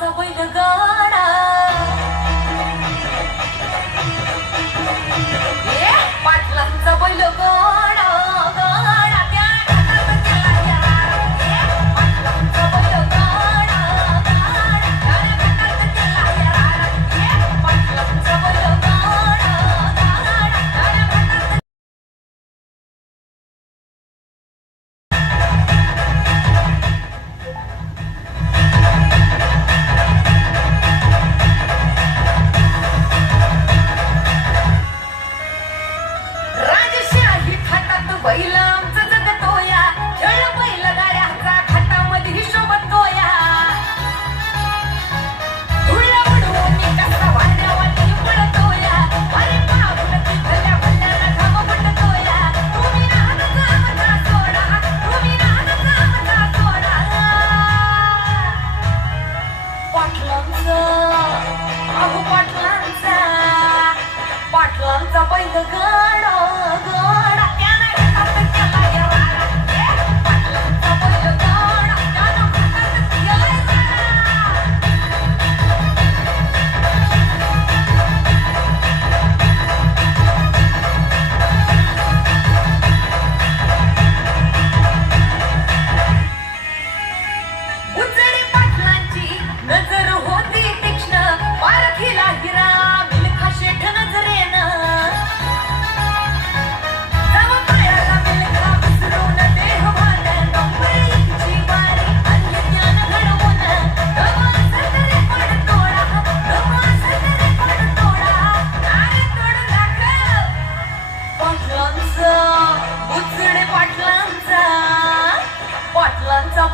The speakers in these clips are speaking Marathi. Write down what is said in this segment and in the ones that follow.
再会的歌。पाटलांच. अहो पाटलांचा. पाटलांचा बैल गाडा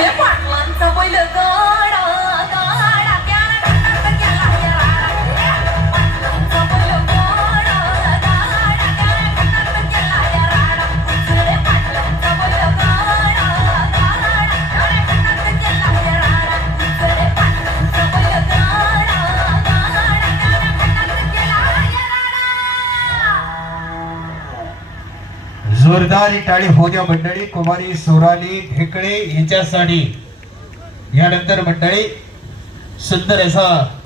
别换 जोरदार टाळी होद्या मंडळी. कुमारी सोराली ढेकळे यांच्यासाठी. यानंतर मंडळी सुंदर असा